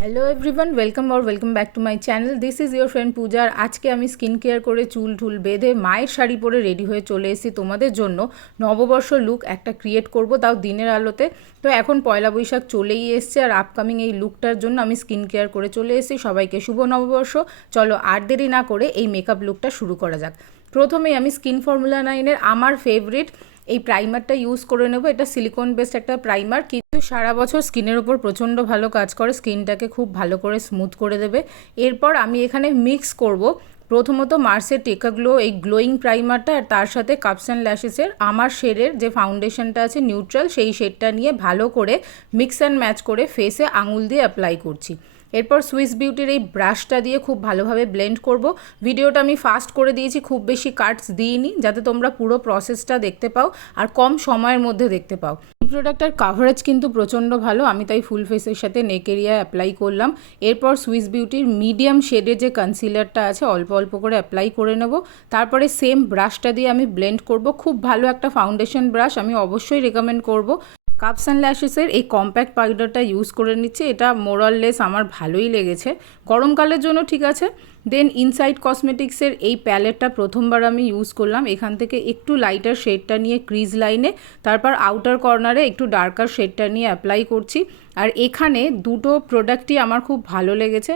Hello everyone, welcome back to my channel. This is your friend Puja. আর আজকে আমি skin care করে চুল ঠুল বেঁধে মায়ের শাড়ি পরে রেডি হয়ে চলে এসেছি তোমাদের জন্য নববর্ষ লুক একটা ক্রিয়েট করব, তাও দিনের আলোতে। তো এখন পয়লা বৈশাখ চলেই এসছে, আর আপকামিং এই লুকটার জন্য আমি স্কিন কেয়ার করে চলে এসেছি। সবাইকে শুভ নববর্ষ। চলো আর দেরি না করে এই মেকআপ লুকটা শুরু করা যাক। প্রথমেই আমি স্কিন ফর্মুলা 9-এর আমার ফেভারিট এই প্রাইমারটা ইউজ করে নেব। এটা সিলিকন বেসড একটা প্রাইমার, কিন্তু সারা বছর স্কিনের ওপর প্রচণ্ড ভালো কাজ করে, স্কিনটাকে খুব ভালো করে স্মুথ করে দেবে। এরপর আমি এখানে মিক্স করব প্রথমত মার্সের টেকা গ্লো এই গ্লোয়িং প্রাইমারটা, আর তার সাথে কাপস অ্যান্ড ল্যাশেসের আমার শেডের যে ফাউন্ডেশনটা আছে নিউট্রাল, সেই শেডটা নিয়ে ভালো করে মিক্স অ্যান্ড ম্যাচ করে ফেসে আঙুল দিয়ে অ্যাপ্লাই করছি। এরপর সুইস বিউটির এই ব্রাশটা দিয়ে খুব ভালোভাবে ব্লেন্ড করব। ভিডিওটা আমি ফাস্ট করে দিয়েছি, খুব বেশি কাটস দিইনি, যাতে তোমরা পুরো প্রসেসটা দেখতে পাও আর কম সময়ের মধ্যে দেখতে পাও। এই প্রোডাক্টটার কাভারেজ কিন্তু প্রচণ্ড ভালো, আমি তাই ফুল ফেসের সাথে নেক এরিয়া অ্যাপ্লাই করলাম। এরপর সুইস বিউটির মিডিয়াম শেডের যে কনসিলারটা আছে অল্প অল্প করে অ্যাপ্লাই করে নেব। তারপরে সেম ব্রাশটা দিয়ে আমি ব্লেন্ড করব। খুব ভালো একটা ফাউন্ডেশন ব্রাশ, আমি অবশ্যই রেকমেন্ড করব। কাপস অ্যান্ড ল্যাশেসের এই কম্প্যাক্ট পাউডারটা ইউজ করে নিচ্ছি। এটা মোরাললেস আমার ভালোই লেগেছে, গরমকালের জন্য ঠিক আছে। দেন ইনসাইড কসমেটিক্সের এই প্যালেটটা প্রথমবার আমি ইউজ করলাম। এখান থেকে একটু লাইটার শেডটা নিয়ে ক্রিজ লাইনে, তারপর আউটার কর্নারে একটু ডার্কার শেডটা নিয়ে অ্যাপ্লাই করছি। আর এখানে দুটো প্রোডাক্টই আমার খুব ভালো লেগেছে।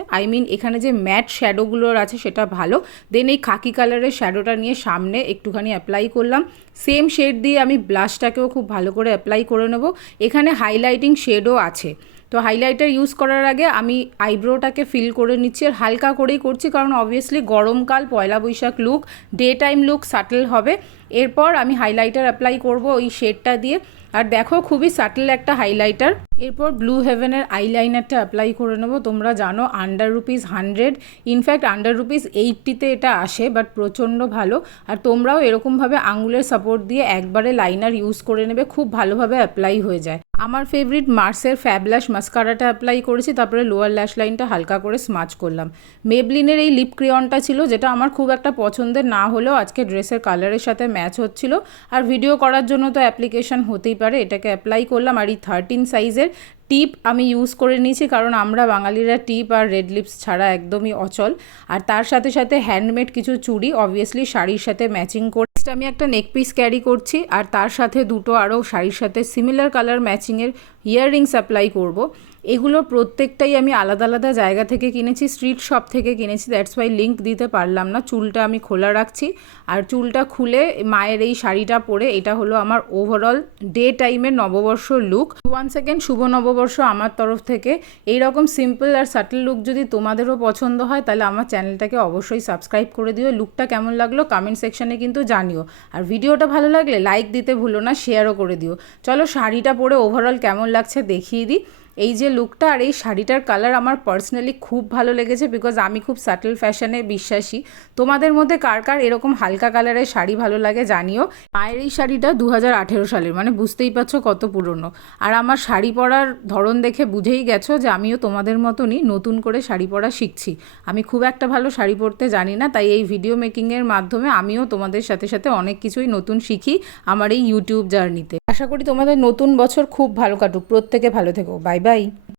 এখানে যে ম্যাট শ্যাডোগুলোর আছে সেটা ভালো। দেন এই খাকি কালারের শ্যাডোটা নিয়ে সামনে একটুখানি অ্যাপ্লাই করলাম। সেম শেড দিয়ে আমি ব্লাশটাকেও খুব ভালো করে অ্যাপ্লাই করে নেব। এখানে হাইলাইটিং শেডও আছে, তো হাইলাইটার ইউজ করার আগে আমি আইব্রোটাকে ফিল করে নিচ্ছি, আর হালকা করেই করছি, কারণ অবভিয়াসলি গরমকাল, Poila Baishakh look, day time look subtle হবে। এরপর আমি হাইলাইটার অ্যাপ্লাই করব ওই শেডটা দিয়ে। আর দেখো খুবই সাটল একটা হাইলাইটার। এরপর ব্লু হেভেনের আইলাইনারটা অ্যাপ্লাই করে নেবো। তোমরা জানো আন্ডার ₹100, ইনফ্যাক্ট আন্ডার ₹80-তে এটা আসে, বাট প্রচণ্ড ভালো। আর তোমরাও এরকমভাবে আঙুলের সাপোর্ট দিয়ে একবারে লাইনার ইউজ করে নেবে, খুব ভালোভাবে অ্যাপ্লাই হয়ে যায়। আমার ফেভারিট মার্সের ফ্যাবলাশ মাস্কারাটা অ্যাপ্লাই করেছি, তারপরে লোয়ার ল্যাশ লাইনটা হালকা করে স্মাচ করলাম। মেবলিনের এই লিপ ক্রিয়নটা ছিল, যেটা আমার খুব একটা পছন্দের না হলেও আজকে ড্রেসের কালারের সাথে ম্যাচ হচ্ছিল, আর ভিডিও করার জন্য তো অ্যাপ্লিকেশন হতেই পারে, এটাকে অ্যাপ্লাই করলাম। আর এই 13 সাইজের টিপ আমি ইউজ করে নিয়েছি, কারণ আমরা বাঙালিরা টিপ আর রেড লিপস ছাড়া একদমই অচল। আর তার সাথে সাথে হ্যান্ডমেড কিছু চুড়ি, অবভিয়াসলি শাড়ির সাথে ম্যাচিং করে আমি একটা নেক পিস ক্যারি করছি, আর তার সাথে দুটো আরও শাড়ির সাথে সিমিলার কালার ম্যাচিংয়ের ইয়াররিংস অ্যাপ্লাই করব। এগুলোর প্রত্যেকটাই আমি আলাদা আলাদা জায়গা থেকে কিনেছি, স্ট্রিট শপ থেকে কিনেছি, দ্যাটস ওয়াই লিঙ্ক দিতে পারলাম না। চুলটা আমি খোলা রাখছি, আর চুলটা খুলে মায়ের এই শাড়িটা পরে, এটা হলো আমার ওভারঅল ডে টাইমের নববর্ষ লুক। ওয়ান্স সেকেন্ড শুভ নববর্ষ আমার তরফ থেকে। এইরকম সিম্পল আর সাটল লুক যদি তোমাদেরও পছন্দ হয়, তাহলে আমার চ্যানেলটাকে অবশ্যই সাবস্ক্রাইব করে দিও। লুকটা কেমন লাগলো কমেন্ট সেকশনে কিন্তু জানিও, আর ভিডিওটা ভালো লাগলে লাইক দিতে ভুলো না, শেয়ারও করে দিও। চলো শাড়িটা পরে ওভারঅল কেমন লাগছে দেখিয়ে দিই। এই যে লুকটা আর এই শাড়িটার কালার আমার পার্সোনালি খুব ভালো লেগেছে, বিকজ আমি খুব সাটল ফ্যাশনে বিশ্বাসী। তোমাদের মধ্যে কার কার এরকম হালকা কালারের শাড়ি ভালো লাগে জানিও। মায়ের এই শাড়িটা 2018 সালের, মানে বুঝতেই পারছো কত পুরনো। আর আমার শাড়ি পরার ধরন দেখে বুঝেই গেছো যে আমিও তোমাদের মতনই নতুন করে শাড়ি পরা শিখছি। আমি খুব একটা ভালো শাড়ি পরতে জানি না, তাই এই ভিডিও মেকিংয়ের মাধ্যমে আমিও তোমাদের সাথে সাথে অনেক কিছুই নতুন শিখি আমার এই ইউটিউব জার্নিতে। আশা করি তোমাদের নতুন বছর খুব ভালো কাটুক, প্রত্যেকে ভালো থেকো। Bye bye.